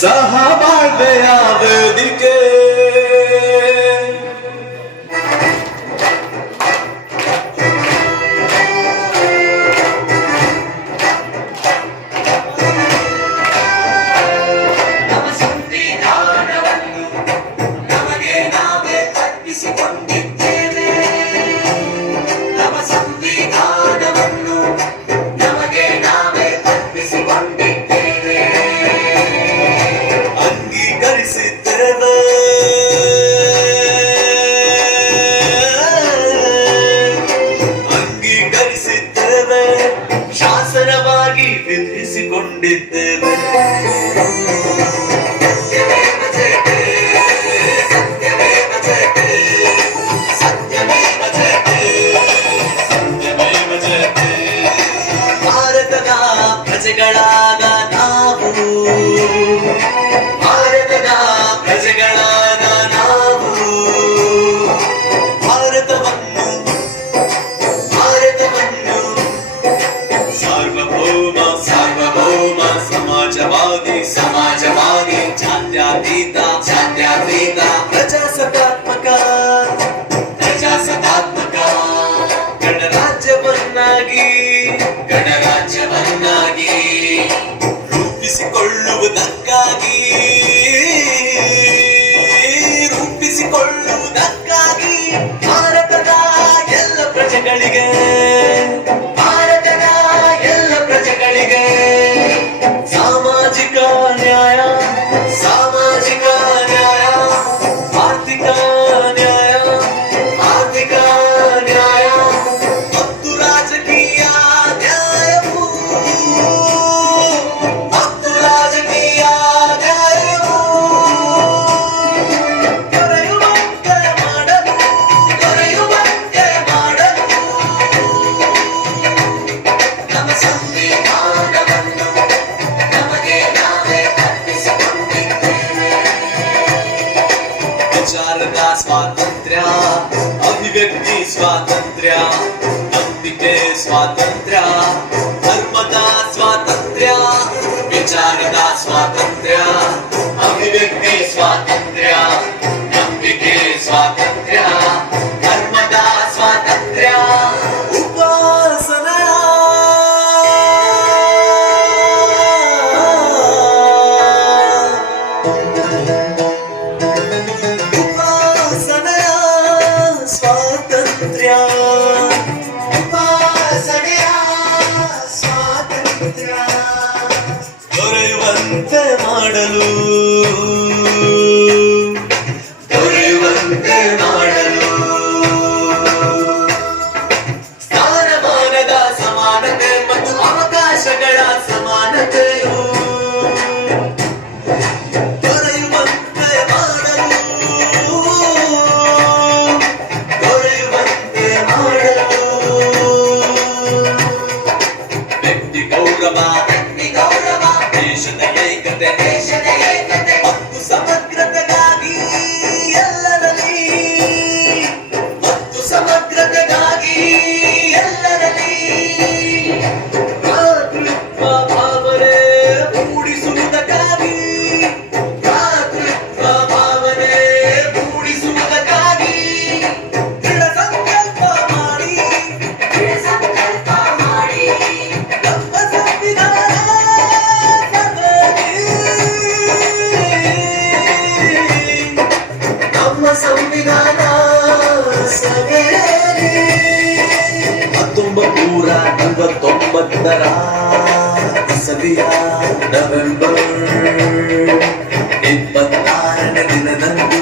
ಸಹಬಾಳ್ವೆಯ ವೇದಿಕೆ ನಮ್ಮ ಸಂವಿಧಾನವನ್ನು ನಮಗೆ ನಾವೇ ಅರ್ಪಿಸಿಕೊಂಡಿದ್ದೇವೆ. ನಮ್ಮ ಸಂವಿಧಾನವನ್ನು ನಮಗೆ ನಾವೇ ಅರ್ಪಿಸಿಕೊಂಡಿದ್ದೇವೆ. ಅಂಗೀಕರಿಸಿದ್ದೇವೆ ಅಂಗೀಕರಿಸಿದ್ದೇವೆ ಶಾಸನವಾಗಿ ವಿಧಿಸಿಕೊಂಡಿದ್ದೇವೆ. ಸತ್ಯಮೇವ ಜಯತೆ, ಸತ್ಯಮೇವ ಜಯತೆ, ಸತ್ಯಮೇವ ಜಯತೆ, ಸತ್ಯಮೇವ ಜಯತೆ. ಭಾರತದ ಪ್ರಜೆಗಳಾದ ನಾವು ಭಾರತದ ಪ್ರಜೆಗಳಾದ ನಾವು ಭಾರತವನ್ನು ಸಾರ್ವಭೌಮ ಸಾರ್ವಭೌಮ ಸಮಾಜವಾದಿ ಸಮಾಜವಾದಿ ಜಾತ್ಯತೀತ ಜಾತ್ಯತೀತ ಪ್ರಜಾಸತ್ತಾತ್ಮಕ ಪ್ರಜಾಸತ್ತಾತ್ಮಕ ಗಣರಾಜ್ಯವನ್ನಾಗಿ ಗಣರಾಜ್ಯವನ್ನಾಗಿ ರೂಪಿಸಿಕೊಳ್ಳುವುದಕ್ಕಾಗಿ ರೂಪಿಸಿಕೊಳ್ಳುವುದಕ್ಕಾಗಿ ಭಾರತದ ಎಲ್ಲ ಪ್ರಜೆಗಳಿಗೆ ಭಾರತದ ಎಲ್ಲ ಪ್ರಜೆಗಳಿಗೆ ಸಾಮಾಜಿಕ ನ್ಯಾಯ ಸಾಮಾಜಿಕ ನ್ಯಾಯ ಆರ್ಥಿಕ ನ್ಯಾಯ ಆರ್ಥಿಕ ನ್ಯಾಯ ಮತ್ತು ರಾಜಕೀಯ ನ್ಯಾಯವು ಮತ್ತು ರಾಜಕೀಯ ನ್ಯಾಯವು ದೊರೆಯುವಂತೆ ಮಾಡಲು ದೊರೆಯುವಂತೆ ಮಾಡಲು ನಮ್ಮ ಸಂವಿಧಾನವನ್ನು ನಮಗೆ ನಾವೇ ಅರ್ಪಿಸಿಕೊಂಡಿದ್ದೇವೆ. ವಿಚಾರದ ಸ್ವಾತಂತ್ರ್ಯ ಅಭಿವ್ಯಕ್ತಿ ಸ್ವಾತಂತ್ರ್ಯ ನಂಬಿಕೆ ಸ್ವಾತಂತ್ರ್ಯ ಧರ್ಮದ ಸ್ವಾತಂತ್ರ್ಯ ವಿಚಾರದ ಸ್ವಾತಂತ್ರ್ಯ ಅಭಿವ್ಯಕ್ತಿ ಸ್ವಾತಂತ್ರ್ಯ ನಂಬಿಕೆ ಸ್ವಾತಂತ್ರ್ಯ ಧರ್ಮದ ಸ್ವಾತಂತ್ರ್ಯ ಉಪಾಸನ ಉಪಾಸನೆಯ ಸ್ವಾತಂತ್ರ್ಯ ಉಪಾಸನೆಯ ಸ್ವಾತಂತ್ರ್ಯ ದೊರೆಯುವಂತೆ ಮಾಡಲು ದೊರೆಯುವಂತೆ ಮಾಡಲು ಸ್ಥಾನಮಾನದ ಸಮಾನತೆ ಮತ್ತು ಅವಕಾಶಗಳ ಸಮಾನತೆಯು ದೊರೆಯುವಂತೆ ಮಾಡಲು ದೊರೆಯುವಂತೆ ಮಾಡಲು ವ್ಯಕ್ತಿ ಗೌರವ ವ್ಯಕ್ತಿ ಗೌರವ ದೇಶದ ಏಕತೆ ದೇಶದ ಏಕತೆ ಮತ್ತು ಸಮಗ್ರತೆಗಾಗಿ ಎಲ್ಲರಲ್ಲಿ ಮತ್ತು ಸಮಗ್ರತೆಗಾಗಿ ಎಲ್ಲರಲ್ಲಿ ಭ್ರಾತೃತ್ವ ಭಾವನೆ ಮೂಡಿಸುವುದಕ್ಕಾಗಿ ಭ್ರಾತೃತ್ವ ಭಾವನೆ ಮೂಡಿಸುವುದಕ್ಕಾಗಿ ದೃಢ ಸಂಕಲ್ಪ ಮಾಡಿ ದೃಢ ಸಂಕಲ್ಪ ಮಾಡಿ ನಮ್ಮ ಸಂವಿಧಾನ ನಮ್ಮ ಸಂವಿಧಾನ ಸಭೆಯಲ್ಲಿ 1949 ಇಸವಿಯ ನವೆಂಬರ್ 26ನೇ ದಿನದಂದು